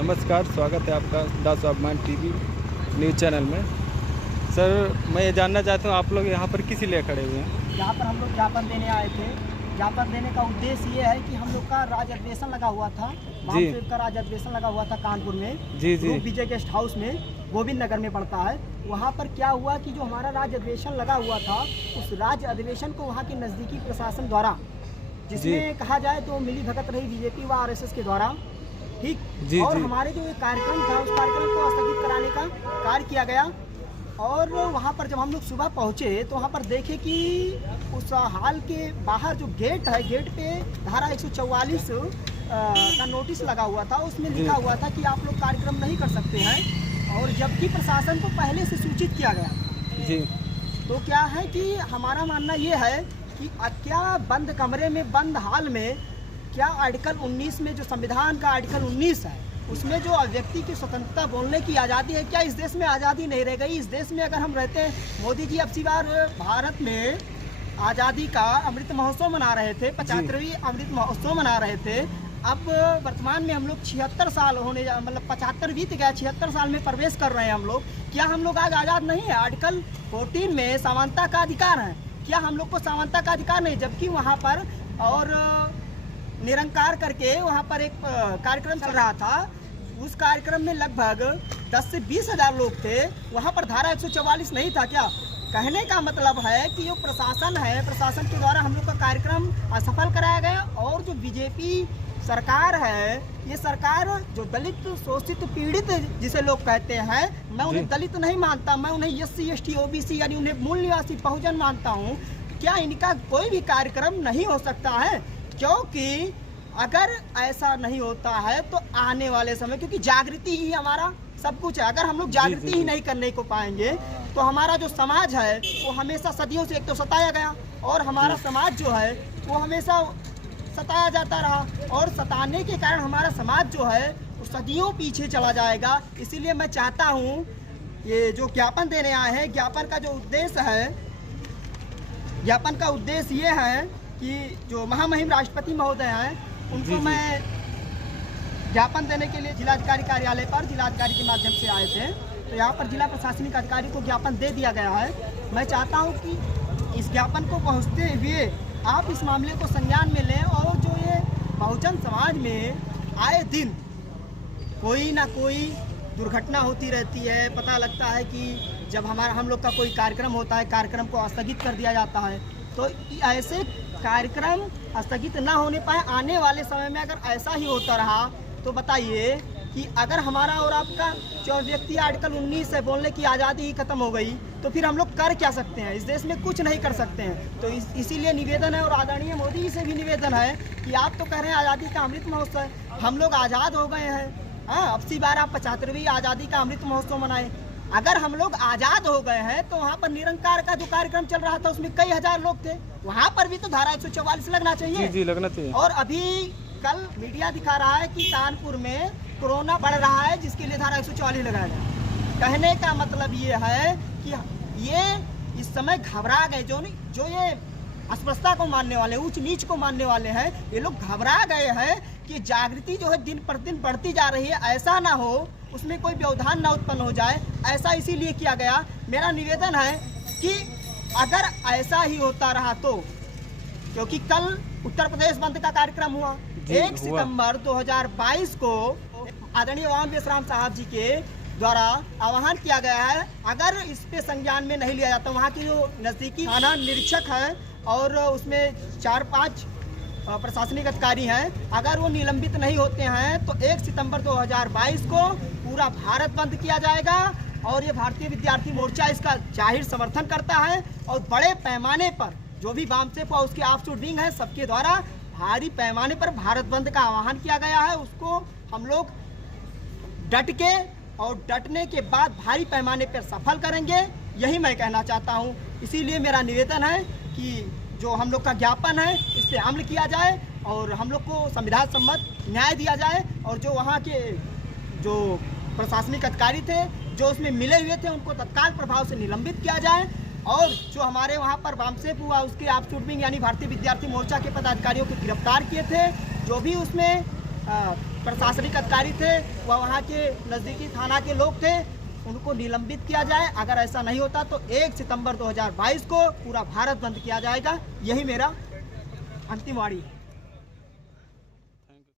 नमस्कार, स्वागत है आपका द स्वाभिमान टीवी न्यूज़ चैनल में। सर, मैं ये जानना चाहता हूँ आप लोग यहाँ पर किस लिए खड़े हुए हैं? यहाँ पर हम लोग ज्ञापन देने आए थे। ज्ञापन देने का उद्देश्य ये है कि हम लोग का राज्य अधिवेशन लगा हुआ था, वामसेव का राज्य अधिवेशन लगा हुआ था कानपुर में, जी। विजय गेस्ट हाउस में, गोविंद नगर में पड़ता है। वहाँ पर क्या हुआ कि जो हमारा राज्य अधिवेशन लगा हुआ था, उस राज्य अधिवेशन को वहाँ के नज़दीकी प्रशासन द्वारा, जिसमें कहा जाए तो मिली भगत रही बीजेपी व आरएसएस के द्वारा, ठीक। और हमारे जो ये कार्यक्रम था, उस कार्यक्रम को स्थगित कराने का कार्य किया गया। और वहाँ पर जब हम लोग सुबह पहुँचे तो वहाँ पर देखे कि उस हाल के बाहर जो गेट है, गेट पे धारा 144 का नोटिस लगा हुआ था। उसमें लिखा हुआ था कि आप लोग कार्यक्रम नहीं कर सकते हैं, और जबकि प्रशासन को पहले से सूचित किया गया जी। तो क्या है कि हमारा मानना ये है कि क्या बंद कमरे में, बंद हाल में, क्या आर्टिकल 19 में, जो संविधान का आर्टिकल 19 है, उसमें जो व्यक्ति की स्वतंत्रता, बोलने की आज़ादी है, क्या इस देश में आज़ादी नहीं रह गई? इस देश में अगर हम रहते हैं, मोदी जी अब की बार भारत में आज़ादी का अमृत महोत्सव मना रहे थे, 75वीं अमृत महोत्सव मना रहे थे। अब वर्तमान में हम लोग 76 साल होने, मतलब 75 बीत गया, 76 साल में प्रवेश कर रहे हैं हम लोग। क्या हम लोग आज आज़ाद नहीं है? आर्टिकल 14 में समानता का अधिकार है, क्या हम लोग को समानता का अधिकार नहीं? जबकि वहाँ पर और निरंकार करके वहाँ पर एक कार्यक्रम चल रहा था। उस कार्यक्रम में लगभग 10 से 20 हज़ार लोग थे। वहाँ पर धारा 144 नहीं था क्या? कहने का मतलब है कि जो प्रशासन है, प्रशासन के द्वारा हम लोग का कार्यक्रम असफल कराया गया। और जो बीजेपी सरकार है, ये सरकार जो दलित, शोषित, पीड़ित जिसे लोग कहते हैं, मैं उन्हें दलित नहीं मानता, मैं उन्हें SC ST OBC यानी उन्हें मूल निवासी बहुजन मानता हूँ। क्या इनका कोई भी कार्यक्रम नहीं हो सकता है? क्योंकि अगर ऐसा नहीं होता है तो आने वाले समय, क्योंकि जागृति ही हमारा सब कुछ है, अगर हम लोग जागृति ही नहीं करने को पाएंगे तो हमारा जो समाज है वो हमेशा सदियों से एक तो सताया गया, और हमारा समाज जो है वो हमेशा सताया जाता रहा, और सताने के कारण हमारा समाज जो है वो सदियों पीछे चला जाएगा। इसीलिए मैं चाहता हूँ, ये जो ज्ञापन देने आए हैं, ज्ञापन का जो उद्देश्य है, ज्ञापन का उद्देश्य ये है कि जो महामहिम राष्ट्रपति महोदय हैं, उनको मैं ज्ञापन देने के लिए जिलाधिकारी कार्यालय पर जिलाधिकारी के माध्यम से आए थे। तो यहाँ पर जिला प्रशासनिक अधिकारी को ज्ञापन दे दिया गया है। मैं चाहता हूँ कि इस ज्ञापन को पहुँचते हुए आप इस मामले को संज्ञान में लें, और जो ये बहुजन समाज में आए दिन कोई ना कोई दुर्घटना होती रहती है। पता लगता है कि जब हम लोग का कोई कार्यक्रम होता है, कार्यक्रम को स्थगित कर दिया जाता है। तो ऐसे कार्यक्रम स्थगित ना होने पाए, आने वाले समय में अगर ऐसा ही होता रहा तो बताइए कि अगर हमारा और आपका जो व्यक्ति आर्टिकल 19 है, बोलने की आज़ादी ही खत्म हो गई, तो फिर हम लोग कर क्या सकते हैं? इस देश में कुछ नहीं कर सकते हैं। तो इसीलिए निवेदन है, और आदरणीय मोदी जी से भी निवेदन है कि आप तो कह रहे हैं आज़ादी का अमृत महोत्सव, हम लोग आज़ाद हो गए हैं। हाँ, अब की बार आप 75वीं आज़ादी का अमृत महोत्सव मनाएं। अगर हम लोग आज़ाद हो गए हैं तो वहाँ पर निरंकार का जो कार्यक्रम चल रहा था, उसमें कई हजार लोग थे, वहाँ पर भी तो धारा 144 लगना चाहिए। जी, लगना चाहिए। और अभी कल मीडिया दिखा रहा है कि कानपुर में कोरोना बढ़ रहा है, जिसके लिए धारा 144 लगाया गया। कहने का मतलब ये है कि ये इस समय घबरा गए, जो ये अस्पृश्यता को मानने वाले, ऊंच नीच को मानने वाले हैं, ये लोग घबरा गए हैं कि जागृति जो है दिन प्रतिदिन बढ़ती जा रही है, ऐसा ना हो, उसमें कोई व्यवधान ना उत्पन्न हो जाए, ऐसा इसीलिए किया गया। मेरा निवेदन है कि अगर ऐसा ही होता रहा तो, क्योंकि कल उत्तर प्रदेश बंद का कार्यक्रम हुआ, 1 सितंबर 2022 को आदरणीय वाम विश्राम साहब जी के द्वारा आह्वान किया गया है। अगर इस पे संज्ञान में नहीं लिया जाता, वहाँ की जो नज़दीकी थाना निरीक्षक है और उसमें 4-5 प्रशासनिक अधिकारी हैं, अगर वो निलंबित नहीं होते हैं तो 1 सितंबर 2022 को पूरा भारत बंद किया जाएगा। और ये भारतीय विद्यार्थी मोर्चा इसका जाहिर समर्थन करता है, और बड़े पैमाने पर जो भी वामसेव और उसके ऑफशूट विंग है, सबके द्वारा भारी पैमाने पर भारत बंद का आह्वान किया गया है। उसको हम लोग डट के, और डटने के बाद भारी पैमाने पर सफल करेंगे, यही मैं कहना चाहता हूँ। इसीलिए मेरा निवेदन है कि जो हम लोग का ज्ञापन है, इस पर अमल किया जाए, और हम लोग को संविधान सम्मत न्याय दिया जाए, और जो वहाँ के जो प्रशासनिक अधिकारी थे, जो उसमें मिले हुए थे, उनको तत्काल प्रभाव से निलंबित किया जाए। और जो हमारे वहाँ पर वामसेव हुआ, उसके ऑफशूट विंग यानी भारतीय विद्यार्थी मोर्चा के पदाधिकारियों को गिरफ्तार किए थे, जो भी उसमें प्रशासनिक अधिकारी थे व वहाँ के नज़दीकी थाना के लोग थे, उनको निलंबित किया जाए। अगर ऐसा नहीं होता तो 1 सितंबर 2022 को पूरा भारत बंद किया जाएगा। यही मेरा अंतिम वाणी है।